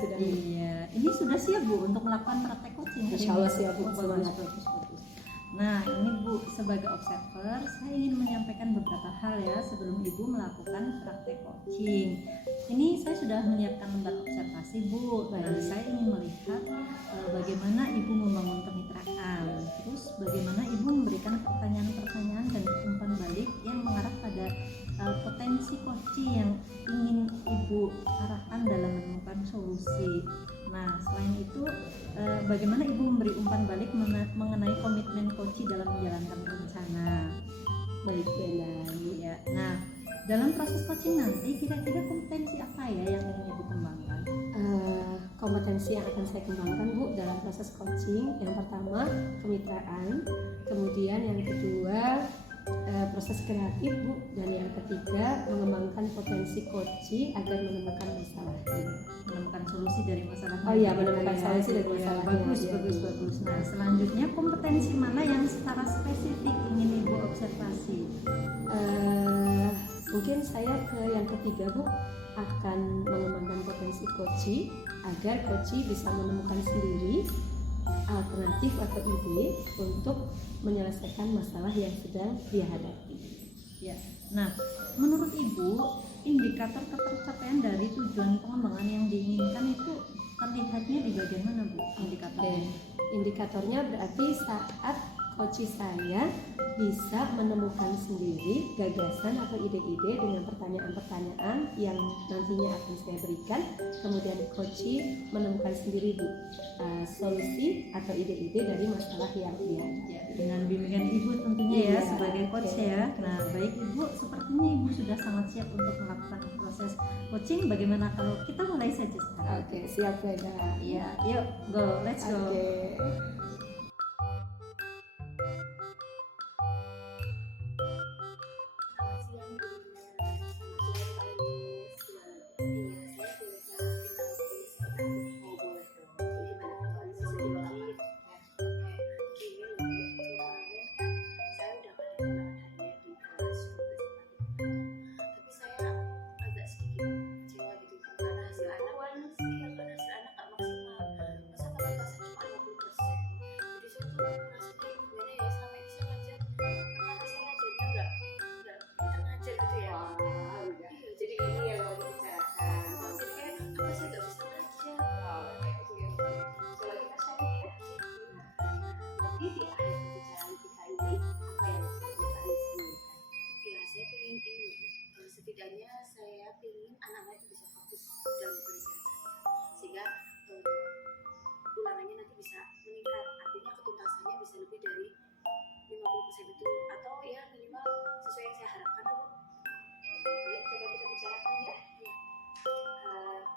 sudah. Iya, ini sudah siap Bu untuk melakukan praktek coaching. Insya Allah siap Bu. Bagus. Nah ini Bu, sebagai observer saya ingin menyampaikan beberapa hal ya sebelum Ibu melakukan praktek coaching. Ini saya sudah menyiapkan lembar observasi Bu. Nah, saya ingin melihat bagaimana Ibu membangun kemitraan, terus bagaimana Ibu memberikan pertanyaan-pertanyaan dan umpan balik yang mengarah pada potensi coaching yang ingin Ibu arahkan dalam menemukan solusi. Nah, selain itu bagaimana Ibu memberi umpan balik mengenai komitmen coaching dalam menjalankan rencana. Baik, Ya. Nah, dalam proses coaching nanti kira-kira kompetensi apa ya yang ingin Ibu kembangkan? Kompetensi yang akan saya kembangkan Bu dalam proses coaching, yang pertama kemitraan, kemudian yang kedua proses kreatif Bu, dan yang ketiga mengembangkan potensi coaching agar menemukan masalahnya, Menemukan solusi dari masalah. Oh iya, menemukan solusi dari masalah. Bagus. Nah, selanjutnya kompetensi mana yang secara spesifik ingin Ibu observasi? Mungkin saya ke yang ketiga Bu, akan mengembangkan potensi coaching agar coaching bisa menemukan sendiri alternatif atau ide untuk menyelesaikan masalah yang sedang dia hadapi. Ya. Nah, menurut Ibu, indikator ketercapaian dari tujuan pengembangan yang diinginkan itu terlihatnya di bagian mana Bu? Indikatornya. Indikatornya berarti saat coaching saya bisa menemukan sendiri gagasan atau ide-ide dengan pertanyaan-pertanyaan yang nantinya akan saya berikan, kemudian coaching menemukan sendiri Bu solusi atau ide-ide dari masalah yang dia hadapi. Ya, dengan bimbingan Ibu tentunya ya Iya, sebagai coach oke. ya. Nah, baik Ibu, sepertinya Ibu sudah sangat siap untuk melakukan proses coaching. Bagaimana kalau kita mulai saja sekarang? Oke, siap Freda. Ya, yuk go, let's go. Oke. Setidaknya saya ingin anak-anak itu bisa fokus dalam pelajaran saya, sehingga ulangannya nanti bisa meningkat, artinya ketuntasannya bisa lebih dari 50% itu, atau ya minimal sesuai yang saya harapkan Bu. Baik, coba kita bicarakan ya.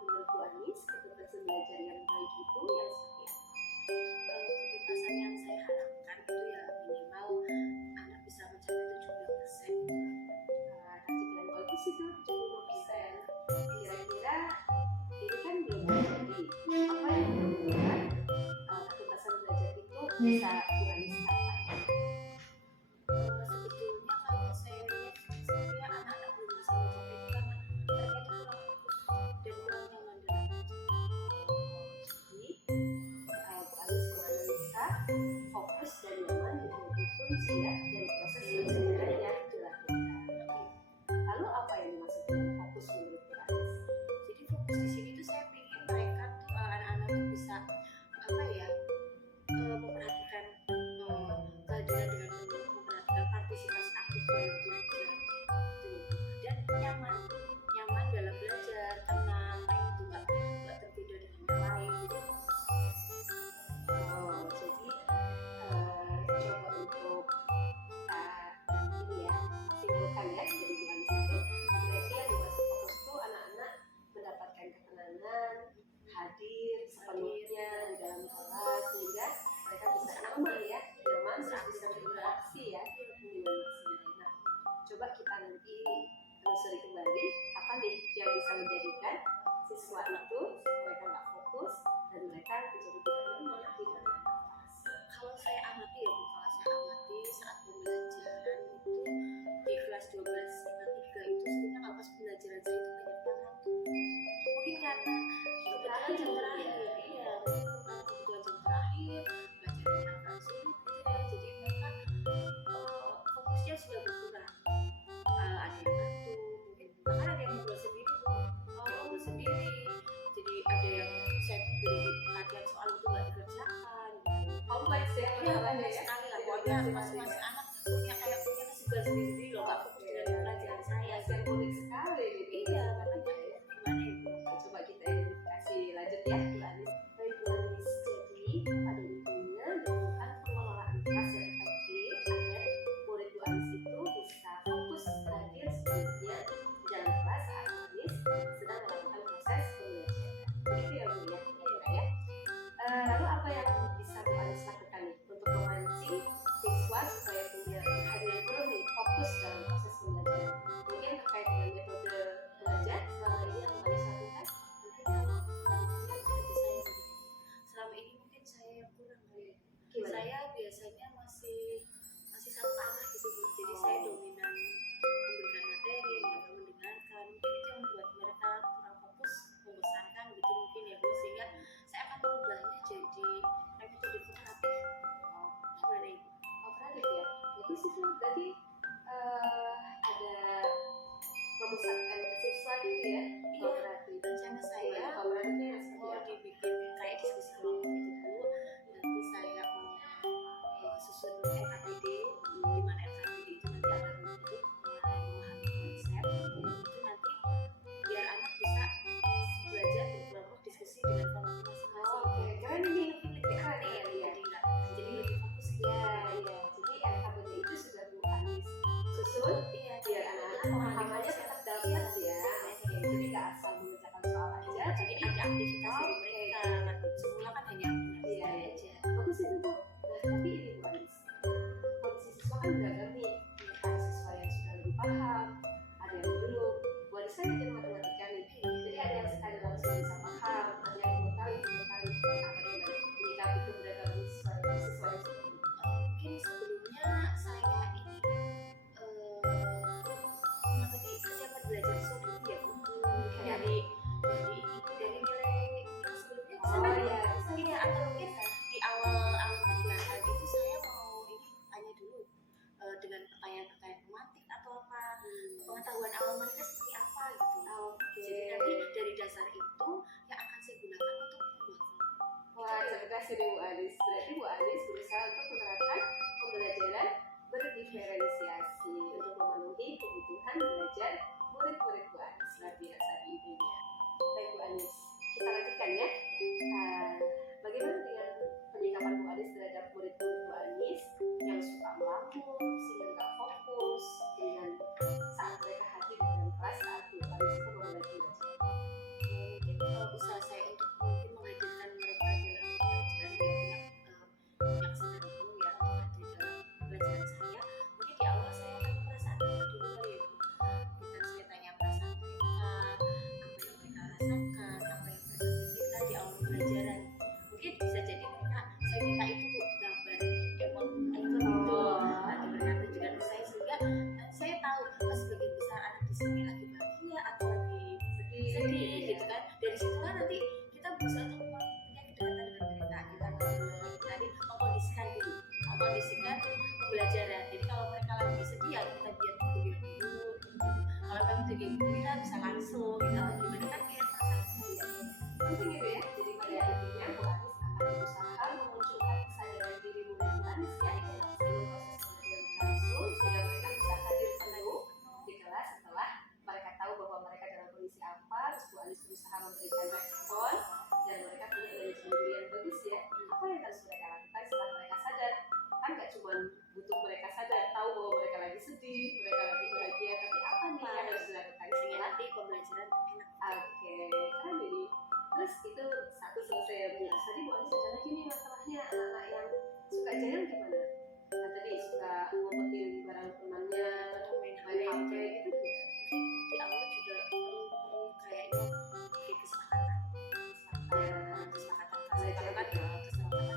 Menurut Bu Anis, ketuntasan belajar yang baik itu yang seperti apa? Ketuntasan yang saya harapkan itu ya minimal anak bisa mencapai 70%. Yang bagus itu 70%. Kira-kira ini kan belum terjadi. Apa yang membuat ketuntasan belajar itu bisa Bu Anis capai? Sebetulnya kalau saya lihat sebenarnya anak-anak belum bisa mencapai itu karena mereka itu kurang fokus dan kurang nyaman dalam belajar. Jadi Bu Anis menganalisa fokus dan nyaman itu menjadi kunci ya dari proses belajar yang dilakukan. Lalu apa yang dimaksud dengan fokus menurut Bu Anis? Jadi fokus di sini tuh saya ingin mereka tuh anak-anak tuh bisa apa ya, memperhatikan kehadiran dengan penuh, memperhatikan partisipasi aktif dalam belajar gitu. Dan nyaman dalam belajar, tenang, kayak gitu, nggak berbeda dengan yang lain gitu. Jadi coba untuk kebutuhan jam terakhir, iya menyempurnakan kebutuhan jam terakhir, belajar yang agak sulit gitu ya, jadi mereka fokusnya sudah berkurang. Ada yang ngantuk mungkin, bahkan ada yang ngobrol sendiri Bu, ngobrol sendiri, jadi ada yang saya beri latihan soal itu nggak dikerjakan gitu. Kompleks ya Iya masalahnya kompleks ya. sekali lah, Tidak pokoknya bisa masing-masing anak punya kayak punya kesibukan sendiri loh, nggak fokus dengan pelajaran saya Saya gitu. unik sekali gitu. Iya makanya gimana ya Bu? Coba kita identifikasi lanjut ya Bu Anis. Baik Bu Anis, jadi pada intinya diperlukan pengelolaan kelas yang efektif agar murid Bu Anis itu bisa fokus hadir sepenuhnya di dalam kelas saat Bu Anis sedang melakukan proses pembelajaran. Begitu ya Bu ya. Kira-kira ya. Lalu apa yang bisa Bu Anis lakukan nih untuk memancing siswa supaya punya kehadiran penuh nih, fokus dalam proses pembelajaran? Mungkin terkait dengan metode belajar selama ini yang Bu Anis lakukan. Mungkin kalau hati saya begini, selama ini mungkin saya yang kurang kali ya. Gimana? Saya biasanya masih satu arah gitu Bu, jadi saya dominan memberikan materi, mereka mendengarkan, mungkin itu yang membuat mereka kurang fokus, membosankan gitu mungkin ya Bu, sehingga saya akan merubahnya jadi metode kooperatif. Gimana Ibu? Kooperatif ya. Jadi siswa berarti ada memusatkan ke siswa gitu ya. Iya, Kooperatif. rencana saya Kooperatifnya seperti mau apa? dibikin kayak diskusi kelompok gitu Bu. Nanti saya mau susun LKPD, di mana LKPD itu nanti akan membentuk memahami konsep itu nanti biar anak bisa belajar berkelompok diskusi dengan kelompok masing-masing. Oke, keren ini. Lebih arti ya, jadi lebih fokus gitu. Ya, ya. Jadi LKPD itu sudah Bu Anis susun Iya, biar anak-anak pemahamannya tetap dapat ya. Oke, jadi nggak asal mengerjakan soal aja. jadi ada aktivitas dari mereka. Semula kan hanya aktivitas Iya, iya. aja. Bagus itu Bu. Nah, tapi ini Bu Anis, kondisi siswa kan beragam nih. Ada siswa yang sudah lebih paham, ada yang belum. Bu Anis kan ngajar matematika nih. Jadi ada yang sekali langsung bisa paham, ada yang dua kali, tiga kali. Apa gimana? Menyikapi keberagaman siswa yang seperti ini. Mungkin sebelumnya saya ini mengerti kesiapan belajar siswa dulu ya Bu. Dari nilai yang sebelumnya bisa Oh kan? iya, Iya, atau mungkin di awal kegiatan itu saya mau ini tanya dulu dengan pertanyaan-pertanyaan romantik atau apa, pengetahuan awal mereka seperti apa gitu. Jadi nanti dari dasar itu yang akan saya gunakan untuk membuat kelompok. Wah, cerdas ini Bu Anis. Berarti Bu Anis berusaha untuk menerapkan pembelajaran berdiferensiasi untuk memenuhi kebutuhan belajar murid-murid Bu Anis. Luar biasa idenya. Baik Bu Anis, kita lanjutkan ya. Bagaimana dengan penyikapan Bu Anis terhadap murid-murid Bu Anis yang suka melamun sehingga nggak fokus dengan saat mereka hadir dalam kelas saat Bu Anis itu memulai belajar? Mungkin usaha saya untuk mungkin menghadirkan mereka dalam pelajaran yang kebijaksanaan penuh ya untuk hadir dalam pelajaran saya. Mungkin di awal saya akan perasaan mereka dulu kali ya Bu. Kita saya tanya perasaan mereka, apa yang mereka rasakan, apa yang mereka pikirkan di awal pelajaran. Mungkin bisa jadi mereka, saya minta itu Bu, gambar emot gitu. Nanti mereka tunjukkan ke saya sehingga nanti saya tahu sebagian besar anak di sini lagi bahagia atau lagi sedih gitu kan. Dari situlah nanti kita bisa untuk punya kedekatan dengan mereka, kita tadi mengkondisikan dulu, mengkondisikan pembelajaran. Jadi kalau mereka lagi sedih ya kita biar dulu gitu. Kalau memang lagi gembira bisa langsung gitu atau gimana kan kayak perasaan ya. Penting itu ya. Jadi pada akhirnya Bu Anis akan berusaha memunculkan kesadaran diri murid Bu Anis ya sebelum proses pembelajaran berlangsung sehingga mereka bisa hadir penuh di kelas setelah mereka tahu bahwa mereka dalam kondisi apa. Terus Bu Anis berusaha memberikan respon dan mereka punya manajemen diri yang bagus ya. Apa yang harus mereka lakukan setelah mereka sadar? Kan gak cuma butuh mereka sadar tahu bahwa mereka lagi sedih, mereka lagi bahagia, tapi apa nih yang harus dilakukan Sehingga sehingga nanti pembelajaran enak. Oke, keren ini. Terus itu satu selesai ya Bu. Tadi Bu Anis ada lagi nih masalahnya anak-anak yang suka jalan gimana? Nah tadi suka ngumpetin barang temannya, Main main HP gitu gimana? Mungkin di awal juga perlu kayaknya bikin kesepakatan kesepakatan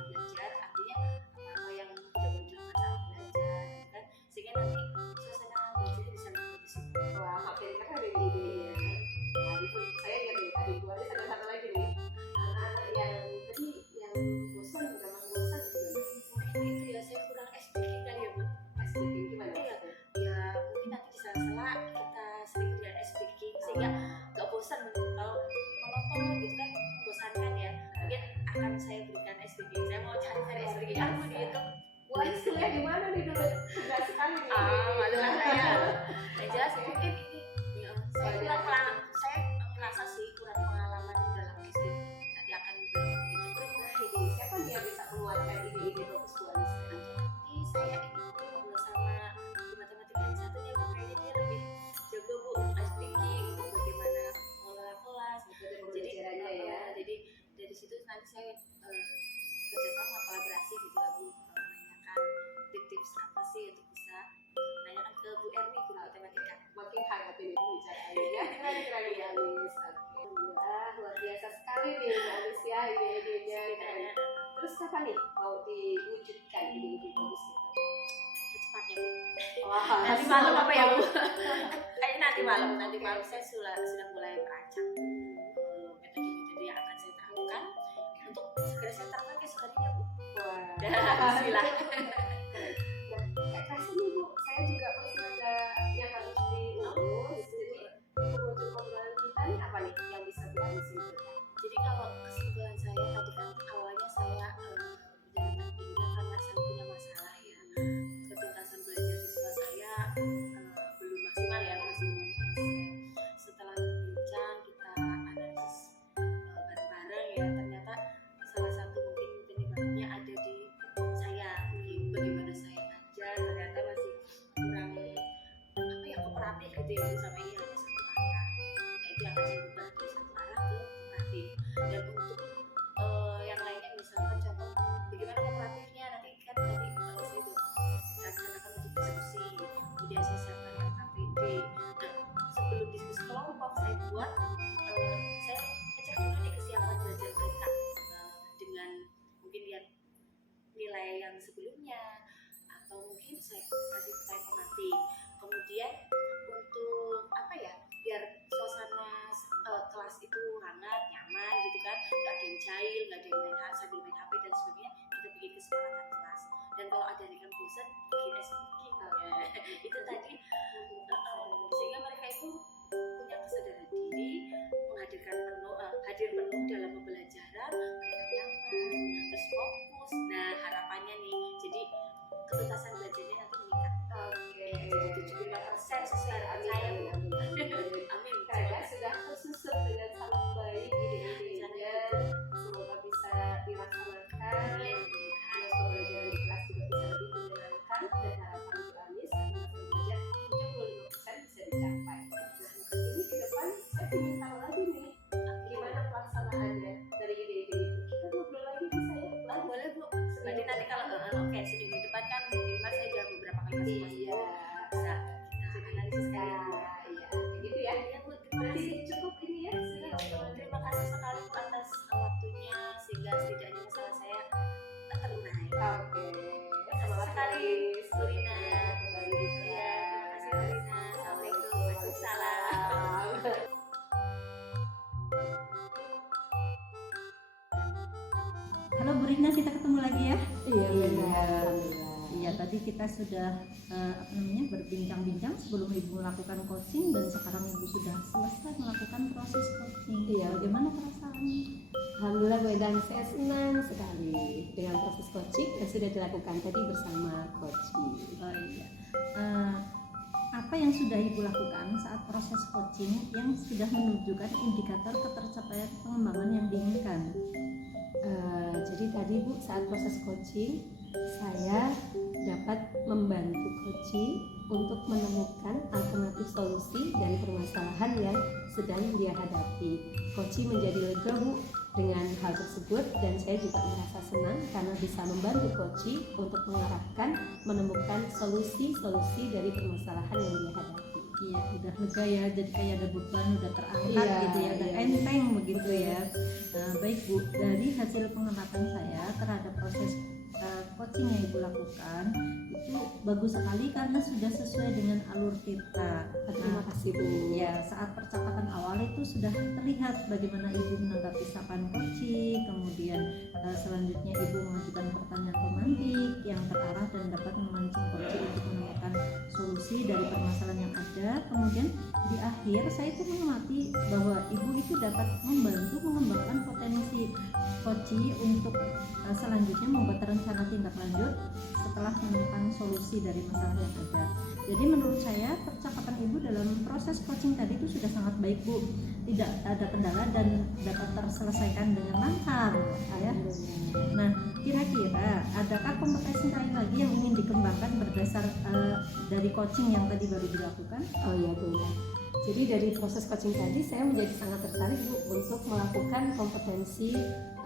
belajar, artinya apa yang tidak muncul saat belajar gitu kan, sehingga nanti suasana belajar bisa lebih kondusif. Wah, makin keren ini idenya. Tadi pun saya ingat nih, tadi Bu Anis ada satu lagi nih. SDG. Saya mau cari SDG apa di YouTube. Wah, kuliah di mana nih dulu? Sudah sekali nih. Malu lah saya. Yang jelas mungkin ini saya kurang pengalaman. Saya merasa sih kurang pengalaman di dalam SD. Nanti akan belajar di YouTube. Nah, ini siapa nih yang bisa menguatkan ide-ide bagus Bu Anissa? Nanti saya ini ngobrol sama di matematika yang satunya Bu, kayaknya dia lebih jago Bu ice breaking, bagaimana mengelola kelas. Metode pembelajarannya ya. Jadi dari situ nanti saya kerjasama kolaborasi gitu lah Bu, menanyakan tips apa sih untuk bisa menanyakan ke Bu Erni guru matematika. Makin hangat ini pembicaraannya ya. Keren-keren ya Anis. Oke. Alhamdulillah, luar biasa sekali nih Bu Anis ya ide-idenya. Ceritanya Terus kapan nih mau diwujudkan ide-ide bagus itu? secepatnya Bu. Wah, Nanti malam apa ya Bu? Kayaknya nanti malam saya sudah mulai merancang metode-metode yang akan saya terapkan untuk segera saya terapkan kesukaannya Bu. Wah. Bismillah. Kayak kerasa nih Bu, saya juga masih ada yang harus diurus. Jadi penghujung obrolan kita nih apa nih yang bisa Bu Anis simpulkan? Jadi kalau kesimpulan saya tadi kan awalnya saya menjalankan ini karena saya punya masalah ya, ketuntasan belajar siswa saya belum maksimal ya, masih belum persen. Setelah berbincang kita analisis bareng-bareng ya, ternyata salah satu mungkin penyebabnya ada di saya, mungkin bagaimana saya ngajar ternyata masih kurang apa ya, kooperatif gitu ya Bu, sama ini hanya satu arah. Nah itu yang akan saya ubah dari satu arah ke kooperatif. Dan untuk yang lainnya misalkan contoh bagaimana kooperatifnya nanti kan tadi saya sudah laksanakan untuk diskusi, kemudian saya siapkan LKPD. Nah sebelum diskusi kelompok saya buat saya cek dulu nih kesiapan belajar mereka dengan mungkin lihat nilai yang sebelumnya atau mungkin saya kasih saya informatif. Kemudian untuk apa ya, biar suasana kelas itu hangat, nyaman gitu kan, nggak ada yang jahil, nggak ada yang sambil main HP dan sebagainya, kita bikin kesepakatan kelas. Dan kalau ada yang bosan, bikin SPK itu tadi sehingga mereka itu punya kesadaran diri, menghadirkan hadir penuh dalam pembelajaran, mereka nyaman, terus fokus. Nah harapannya nih, jadi ketuntasan belajarnya nanti meningkat. Oke. Jadi 75% sesuai harapan saya Bu. Amin. Kayaknya sudah tersusun dengan sangat baik ide-idenya. Semoga bisa dilaksanakan. Amin. Terus pembelajaran di kelas juga bisa lebih menyenangkan dan harapan Bu Anis ketuntasan belajar 75% bisa dicapai. Nah, ini ke depan saya ingin tahu lagi nih gimana pelaksanaannya dari ide-ide itu. Kita ngobrol lagi bisa ya? Oh, boleh Bu. Berarti nanti kalau oke seminggu depan kan minimal saya udah beberapa kali masuk Iya. bisa kita analisis sekali Bu. Iya, kayak gitu ya. Ya Bu, terima kasih. Jadi cukup ini ya. Terima kasih sekali Bu atas waktunya sehingga setidaknya masalah saya terurai. Oke. Semangat sekali, Bu Rina. Kembali Iya, terima kasih Bu Rina. Assalamualaikum. Waalaikumsalam. Halo Bu Rina, kita ketemu lagi ya. Iya benar. Iya. Alhamdulillah. Iya, tadi kita sudah berbincang-bincang sebelum Ibu melakukan coaching dan sekarang Ibu sudah selesai melakukan proses coaching. Iya. Bagaimana perasaannya? Alhamdulillah Bu Endang, saya senang sekali dengan proses coaching yang sudah dilakukan tadi bersama coaching. Oh iya. Apa yang sudah Ibu lakukan saat proses coaching yang sudah menunjukkan indikator ketercapaian pengembangan yang diinginkan? Jadi tadi Bu saat proses coaching saya dapat membantu coaching untuk menemukan alternatif solusi dari permasalahan yang sedang dia hadapi. Coaching menjadi lega Bu dengan hal tersebut dan saya juga merasa senang karena bisa membantu coaching untuk mengarahkan menemukan solusi-solusi dari permasalahan yang dia hadapi. Iya, udah lega ya, jadi kayak ada beban udah terangkat Iya, gitu ya, udah iya. enteng begitu ya. Nah, baik Bu, dari hasil pengamatan saya terhadap proses coaching yang Ibu lakukan itu bagus sekali karena sudah sesuai dengan alur kita. Terima kasih Bu. Ya, saat percakapan awal itu sudah terlihat bagaimana Ibu menanggapi sapaan coaching, kemudian selanjutnya Ibu mengajukan pertanyaan romantik yang terarah dan dapat memancing coaching untuk menemukan solusi dari permasalahan yang ada. Kemudian di akhir saya itu mengamati bahwa Ibu itu dapat membantu mengembangkan potensi coaching untuk selanjutnya membuat rencana tindak lanjut setelah menemukan solusi dari masalah yang ada. Jadi menurut saya percakapan Ibu dalam proses coaching tadi itu sudah sangat baik Bu, tidak ada kendala dan dapat terselesaikan dengan lancar ya. Nah, kira-kira adakah kompetensi lain lagi yang ingin dikembangkan berdasar dari coaching yang tadi baru dilakukan? Oh iya Bunda. Jadi dari proses coaching tadi saya menjadi sangat tertarik Bu untuk melakukan kompetensi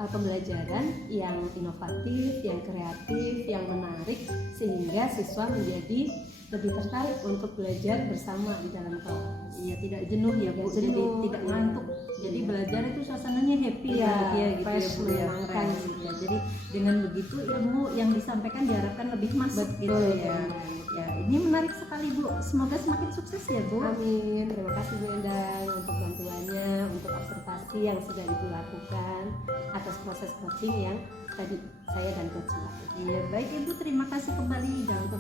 pembelajaran yang inovatif, yang kreatif, yang menarik sehingga siswa menjadi lebih tertarik untuk belajar bersama di dalam kelas. Iya, tidak jenuh ya Bu, Tidak jadi jenuh, tidak iya. ngantuk. Jadi Iya. belajar itu suasananya happy Iya, banget ya gitu fresh, ya Bu ya. menyenangkan. Fresh, ya. Jadi dengan begitu ilmu yang disampaikan diharapkan lebih masuk gitu Betul, ya. betul. Ya, ini menarik sekali Bu. Semoga semakin sukses ya Bu. Amin. Terima kasih Bu Endang untuk bantuannya, untuk observasi yang sudah Ibu lakukan atas proses coaching yang tadi saya dan coach lakukan. Iya, baik Ibu, terima kasih kembali. Jangan lupa